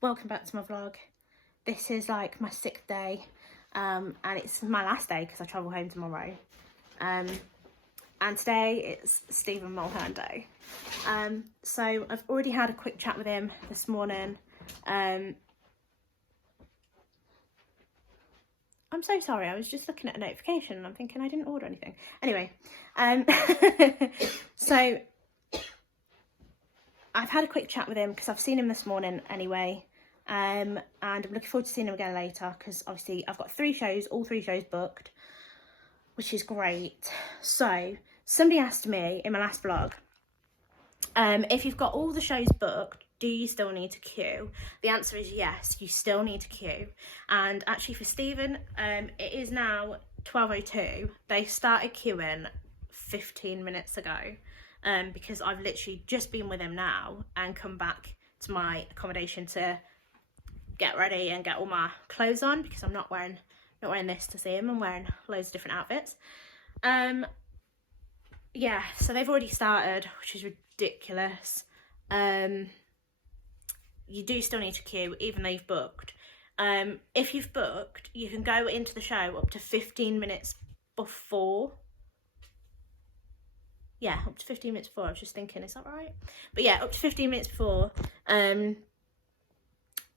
welcome back to my vlog. This is like my 6th day, and it's my last day because I travel home tomorrow. And today it's Stephen Mulhern Day. So I've already had a quick chat with him this morning. I'm so sorry, I was just looking at a notification and I'm thinking I didn't order anything. Anyway, so I've had a quick chat with him because I've seen him this morning anyway. And I'm looking forward to seeing him again later because obviously I've got all 3 shows booked, which is great. So somebody asked me in my last vlog, if you've got all the shows booked, do you still need to queue? The answer is yes, you still need to queue. And actually for Stephen, it is now 12:02. They started queuing 15 minutes ago, because I've literally just been with him now and come back to my accommodation to get ready and get all my clothes on because I'm not wearing this to see him. I'm wearing loads of different outfits. Yeah, so they've already started, which is ridiculous. You do still need to queue even though you've booked. If you've booked, you can go into the show up to 15 minutes before. Yeah, up to 15 minutes before. I was just thinking, is that right? But yeah, up to 15 minutes before.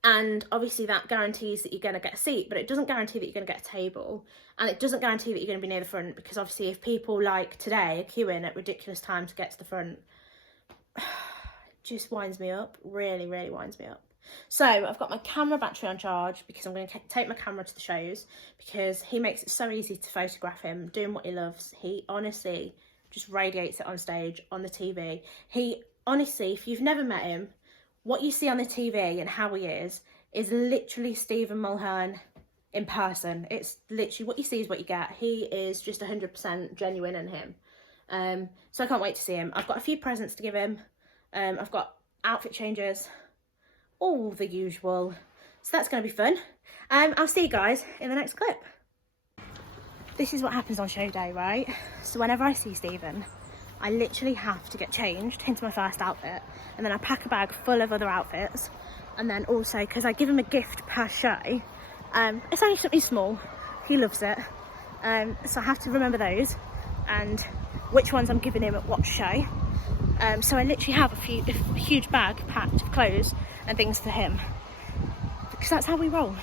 And obviously that guarantees that you're going to get a seat, but it doesn't guarantee that you're going to get a table. And it doesn't guarantee that you're going to be near the front, because obviously if people like today are queuing at ridiculous times to get to the front, it just winds me up, really, really winds me up. So I've got my camera battery on charge because I'm going to take my camera to the shows because he makes it so easy to photograph him doing what he loves. He honestly just radiates it on stage, on the TV. He honestly, if you've never met him, what you see on the TV and how he is literally Stephen Mulhern in person. It's literally what you see is what you get. He is just 100% genuine in him. So I can't wait to see him. I've got a few presents to give him. I've got outfit changes, all the usual. So that's going to be fun. I'll see you guys in the next clip. This is what happens on show day, right? So whenever I see Stephen, I literally have to get changed into my first outfit, and then I pack a bag full of other outfits, and then also because I give him a gift per show, it's only something small, he loves it, so I have to remember those and which ones I'm giving him at what show. So I literally have a huge bag packed of clothes and things for him because that's how we roll.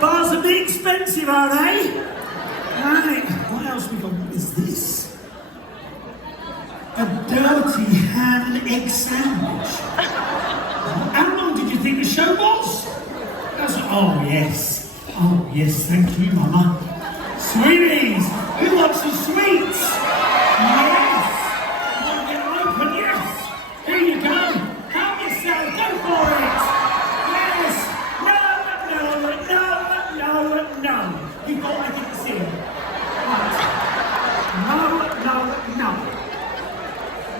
Bars are bit expensive, are they? Right, what else we got? What is this? A dirty ham and egg sandwich. How long did you think the show was? Oh yes, thank you, Mama. Sweeties, who wants some sweets? Yes. Want to get open? Yes. Here you go. Help yourself. Go for it. Yes. No. You thought I didn't see it. Right. No.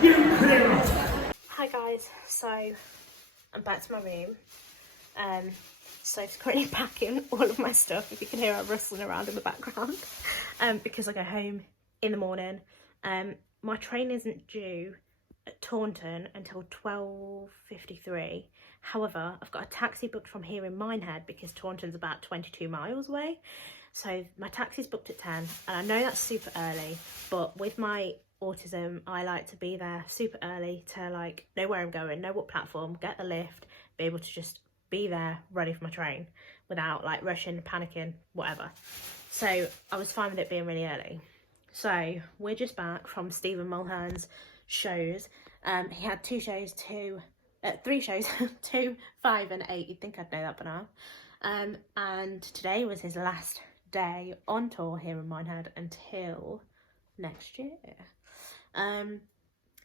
You clear off. Hi guys, so I'm back to my room. So I'm currently packing all of my stuff, if you can hear I'm rustling around in the background, because I go home in the morning. My train isn't due at Taunton until 12:53. However, I've got a taxi booked from here in Minehead because Taunton's about 22 miles away. So my taxi's booked at 10, and I know that's super early, but with my autism, I like to be there super early to like know where I'm going, know what platform, get the lift, be able to just be there ready for my train without like rushing, panicking, whatever. So I was fine with it being really early. So we're just back from Stephen Mulhern's shows. He had 3 shows, 2, 5 and 8. You'd think I'd know that by now. And today was his last day on tour here in Minehead until next year.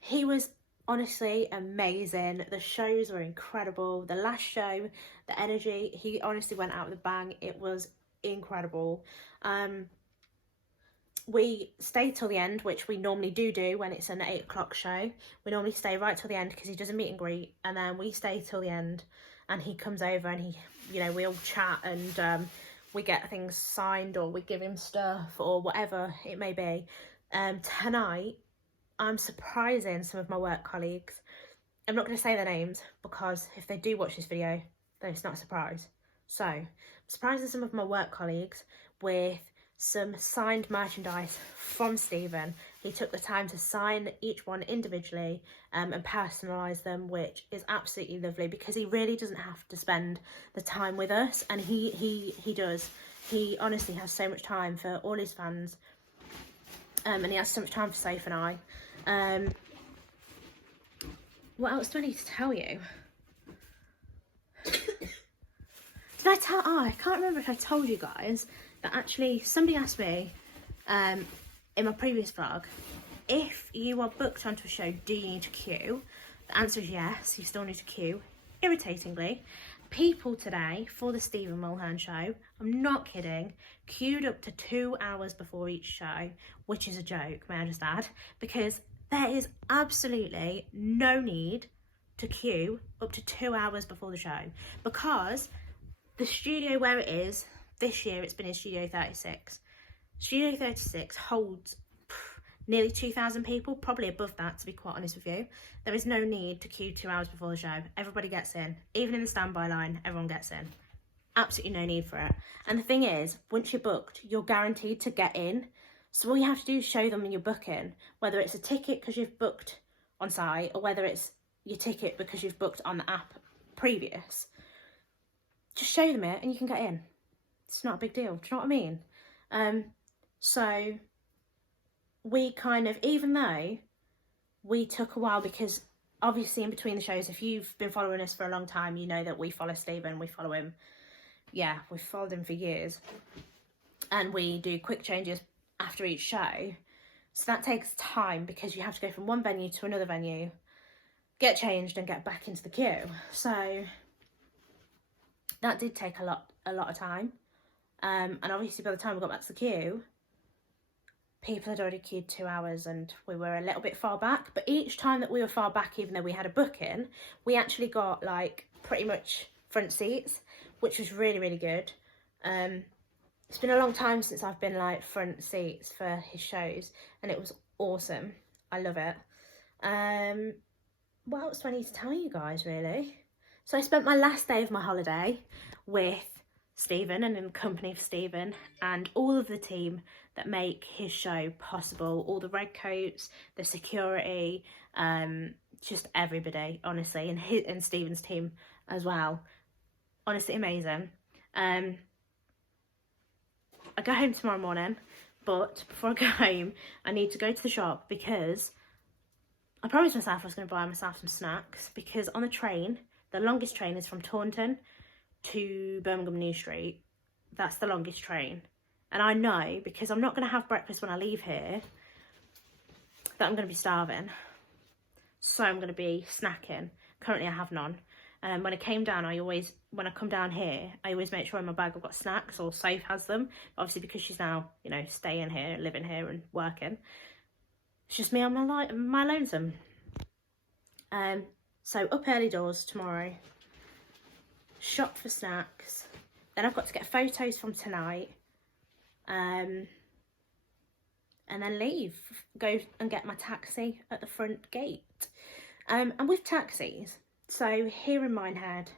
He was honestly amazing. The shows were incredible. The last show, the energy, he honestly went out with a bang. It was incredible. We stayed till the end, which we normally do when it's an 8 o'clock show. We normally stay right till the end because he does a meet and greet, and then we stay till the end, and he comes over and he, you know, we all chat, and we get things signed, or we give him stuff, or whatever it may be. Tonight, I'm surprising some of my work colleagues. I'm not going to say their names because if they do watch this video, then it's not a surprise. So, I'm surprising some of my work colleagues with some signed merchandise from Stephen. He took the time to sign each one individually and personalise them, which is absolutely lovely because he really doesn't have to spend the time with us, and he does. He honestly has so much time for all his fans, and he has so much time for Soph and I. What else do I need to tell you? Did I tell? Oh, I can't remember if I told you guys that actually somebody asked me in my previous vlog, if you are booked onto a show, do you need to queue? The answer is yes, you still need to queue. Irritatingly, people today for the Stephen Mulhern show, I'm not kidding, queued up to 2 hours before each show, which is a joke, may I just add, because there is absolutely no need to queue up to 2 hours before the show, because the studio where it is, this year it's been in Studio 36. Studio 36 holds nearly 2,000 people, probably above that to be quite honest with you. There is no need to queue 2 hours before the show. Everybody gets in. Even in the standby line, everyone gets in. Absolutely no need for it. And the thing is, once you're booked, you're guaranteed to get in. So all you have to do is show them your booking, whether it's a ticket because you've booked on site or whether it's your ticket because you've booked on the app previous. Just show them it and you can get in. It's not a big deal. Do you know what I mean? So we kind of, even though we took a while, because obviously in between the shows, if you've been following us for a long time, you know that we follow Stephen, we follow him. Yeah, we've followed him for years. And we do quick changes after each show. So that takes time because you have to go from one venue to another venue, get changed and get back into the queue. So that did take a lot of time. And obviously by the time we got back to the queue, people had already queued 2 hours and we were a little bit far back. But each time that we were far back, even though we had a booking, we actually got like pretty much front seats, which was really, really good. It's been a long time since I've been like front seats for his shows and it was awesome. I love it. What else do I need to tell you guys really? So I spent my last day of my holiday with Stephen and in the company of Stephen and all of the team that make his show possible, all the red coats, the security, just everybody, honestly, and Stephen's team as well. Honestly amazing. I go home tomorrow morning, but before I go home, I need to go to the shop because I promised myself I was going to buy myself some snacks, because on the train, the longest train is from Taunton to Birmingham New Street. That's the longest train. And I know, because I'm not going to have breakfast when I leave here, that I'm going to be starving. So I'm going to be snacking. Currently I have none. When I came down, when I come down here, I always make sure in my bag I've got snacks, or Soph has them. Obviously because she's now, you know, staying here, living here and working. It's just me on my lonesome. So up early doors tomorrow, shop for snacks, then I've got to get photos from tonight, and then leave, go and get my taxi at the front gate. And with taxis, so here in Minehead,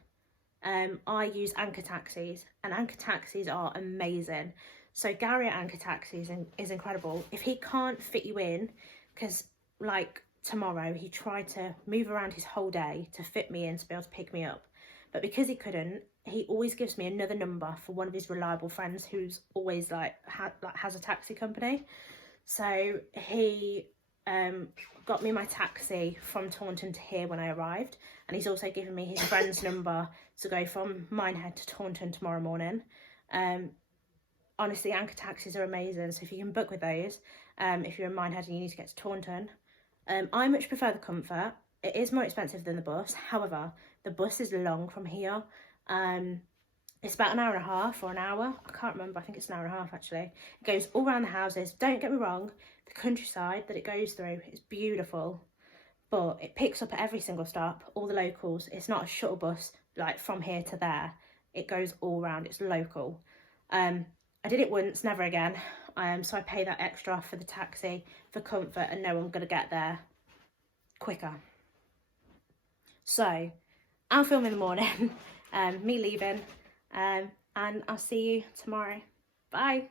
I use Anchor taxis, and Anchor taxis are amazing. So Gary at Anchor taxis is incredible. If he can't fit you in, because like tomorrow he tried to move around his whole day to fit me in to be able to pick me up, but because he couldn't, he always gives me another number for one of his reliable friends who's always has a taxi company. So he got me my taxi from Taunton to here when I arrived, and he's also given me his friend's number to go from Minehead to Taunton tomorrow morning. Honestly, Anchor taxis are amazing, so if you can book with those, if you're in Minehead and you need to get to Taunton. I much prefer the Comfort. It is more expensive than the bus, however, the bus is long from here. It's about an hour and a half or an hour, I can't remember, I think it's an hour and a half actually. It goes all around the houses. Don't get me wrong, the countryside that it goes through is beautiful, but it picks up at every single stop, all the locals. It's not a shuttle bus like from here to there, it goes all round, it's local. I did it once, never again, so I pay that extra for the taxi for comfort and know I'm going to get there quicker. So I'll film in the morning, me leaving, and I'll see you tomorrow. Bye.